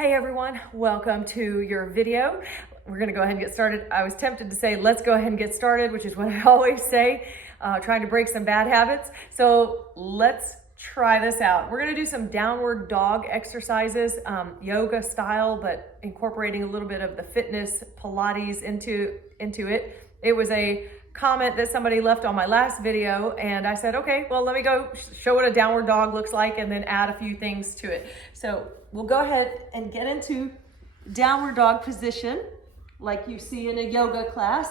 Hey everyone, welcome to your video. We're gonna go ahead and get started. I was tempted to say, let's go ahead and get started, which is what I always say, trying to break some bad habits. So let's try this out. We're gonna do some downward dog exercises, yoga style, but incorporating a little bit of the fitness Pilates into it. It was a comment that somebody left on my last video, and I said, okay, well, let me go show what a downward dog looks like and then add a few things to it. So we'll go ahead and get into downward dog position like you see in a yoga class.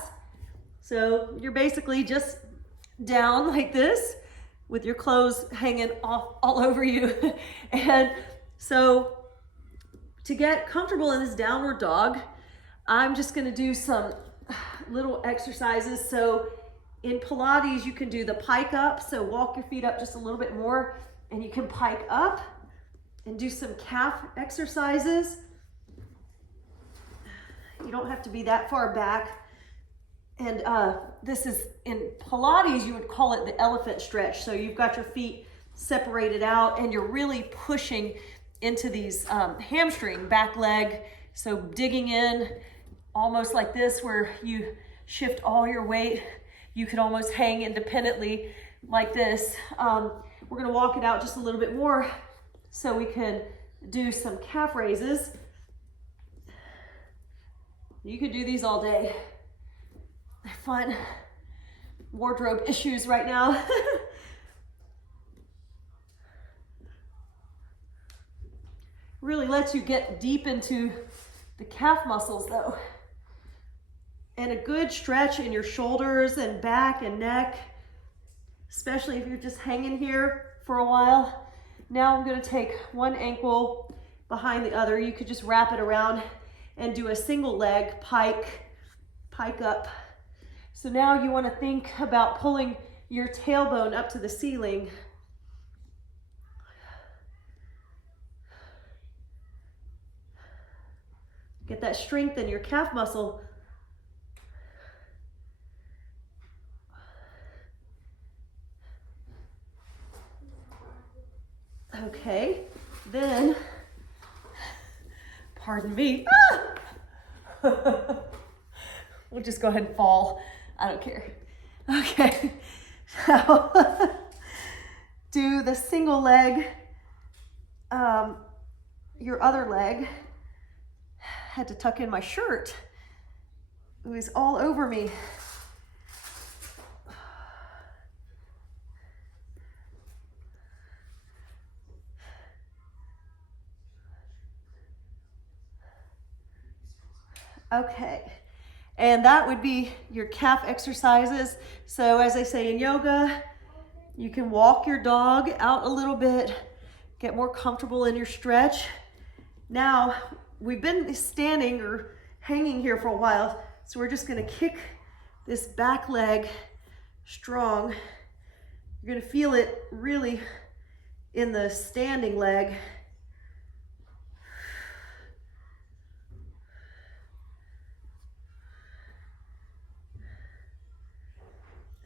So you're basically just down like this with your clothes hanging off all over you. And so to get comfortable in this downward dog, I'm just gonna do some little exercises. So in Pilates, you can do the pike up. So walk your feet up just a little bit more and you can pike up and do some calf exercises. You don't have to be that far back. And this is in Pilates, you would call it the elephant stretch. So you've got your feet separated out and you're really pushing into these hamstring, back leg. So digging in almost like this where you shift all your weight. You could almost hang independently like this. We're gonna walk it out just a little bit more so we can do some calf raises. You could do these all day. They're fun. Wardrobe issues right now. Really lets you get deep into the calf muscles though. And a good stretch in your shoulders and back and neck, especially if you're just hanging here for a while. Now I'm gonna take one ankle behind the other. You could just wrap it around and do a single leg pike up. So now you wanna think about pulling your tailbone up to the ceiling. Get that strength in your calf muscle. Okay, then, pardon me. We'll just go ahead and fall. I don't care. Okay, so do the single leg, your other leg. Had to tuck in my shirt. It was all over me. Okay, and that would be your calf exercises. So as I say in yoga, you can walk your dog out a little bit, get more comfortable in your stretch. Now, we've been standing or hanging here for a while, so we're just gonna kick this back leg strong. You're gonna feel it really in the standing leg.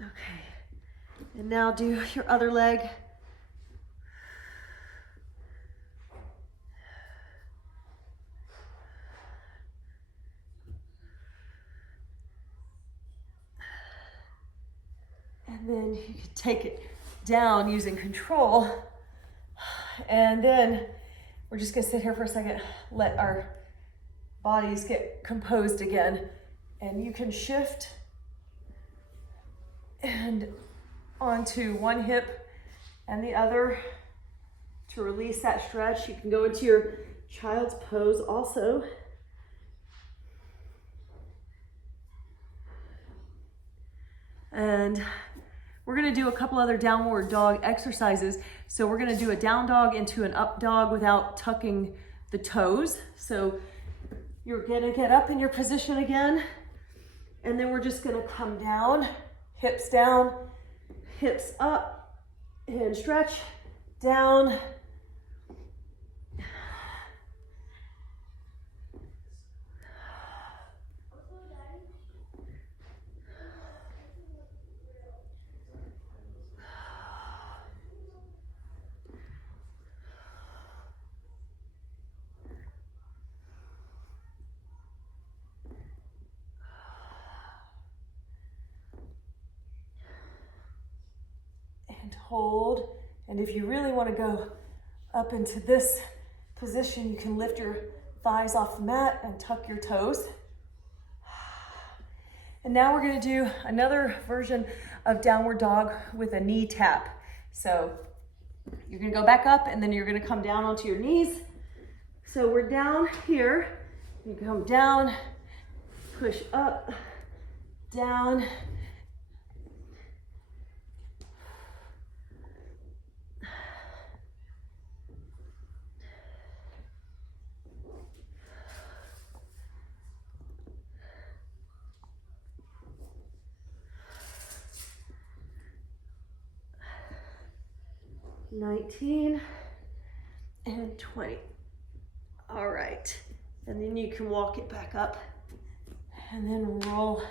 Okay, and now do your other leg. And then you can take it down using control. And then we're just gonna sit here for a second, let our bodies get composed again. And you can shift and onto one hip and the other to release that stretch. You can go into your child's pose also. And we're gonna do a couple other downward dog exercises. So we're gonna do a down dog into an up dog without tucking the toes. So you're gonna get up in your position again, and then we're just gonna come down, hips up, and stretch, down. hold. And if you really want to go up into this position, you can lift your thighs off the mat and tuck your toes. And now we're going to do another version of downward dog with a knee tap. So you're going to go back up and then you're going to come down onto your knees. So we're down here. You come down, push up, down. $19 and $20. All right. And then you can walk it back up and then roll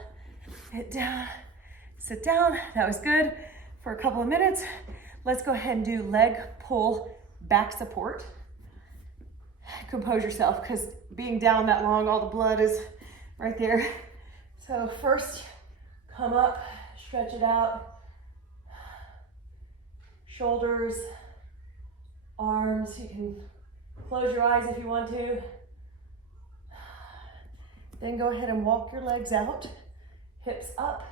it down. Sit down. That was good for a couple of minutes. Let's go ahead and do leg pull back support. Compose yourself, because being down that long, all the blood is right there. So first, come up, stretch it out. Shoulders, arms, you can close your eyes if you want to. Then go ahead and walk your legs out, hips up,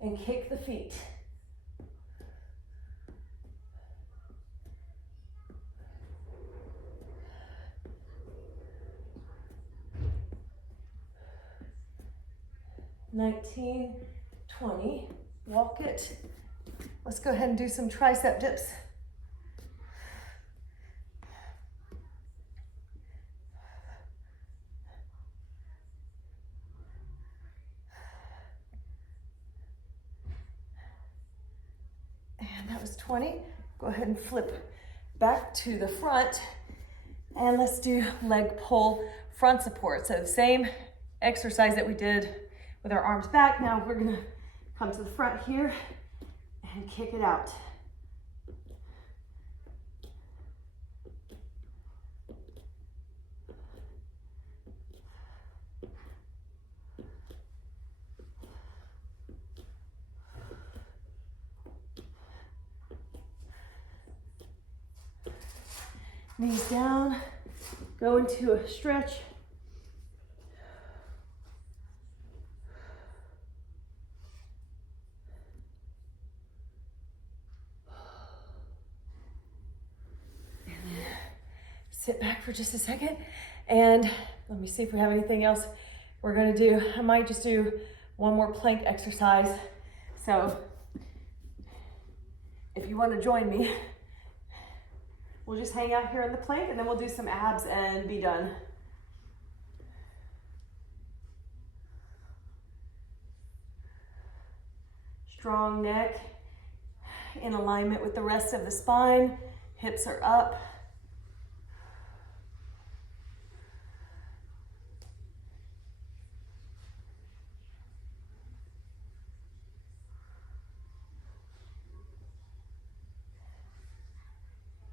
and kick the feet. $19, $20, walk it. Let's go ahead and do some tricep dips. And that was 20. Go ahead and flip back to the front. And let's do leg pull front support. So same exercise that we did with our arms back. Now we're gonna come to the front here and kick it out. Knees down, go into a stretch. Sit back for just a second, and let me see if we have anything else we're gonna do. I might just do one more plank exercise. So if you want to join me, we'll just hang out here in the plank and then we'll do some abs and be done. Strong neck in alignment with the rest of the spine. Hips are up.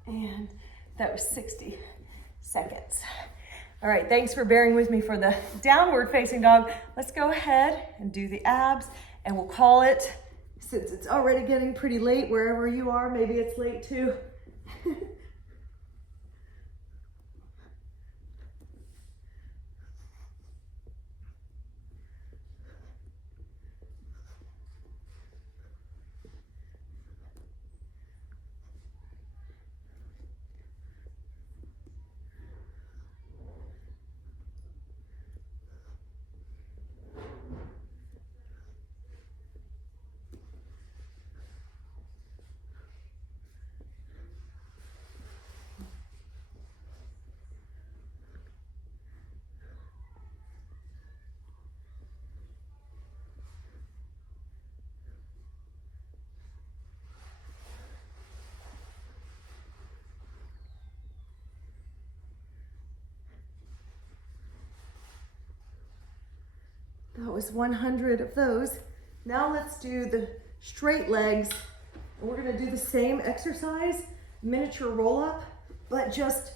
And that was 60 seconds. All right, thanks for bearing with me for the downward facing dog. Let's go ahead and do the abs, and we'll call it, since it's already getting pretty late wherever you are, maybe it's late too. That was 100 of those. Now let's do the straight legs. And we're gonna do the same exercise, miniature roll up, but just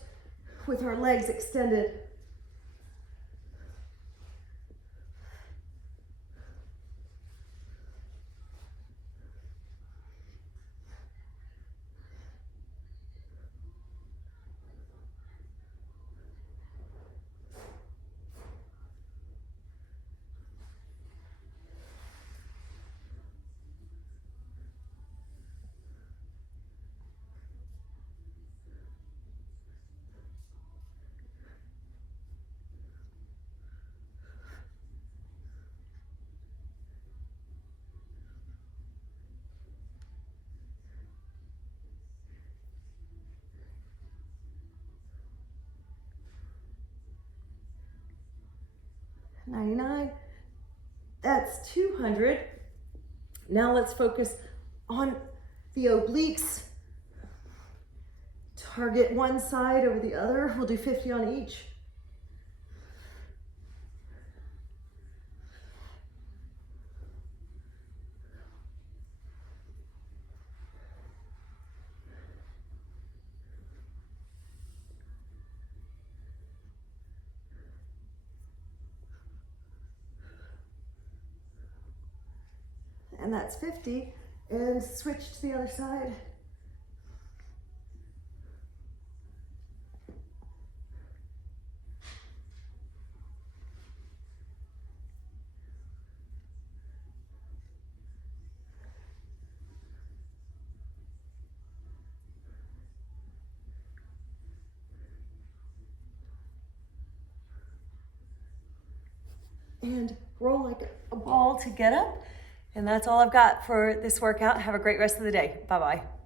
with our legs extended. 99. That's 200. Now let's focus on the obliques. Target one side over the other. We'll do 50 on each. And that's 50. And switch to the other side. And roll like a ball to get up. And that's all I've got for this workout. Have a great rest of the day. Bye-bye.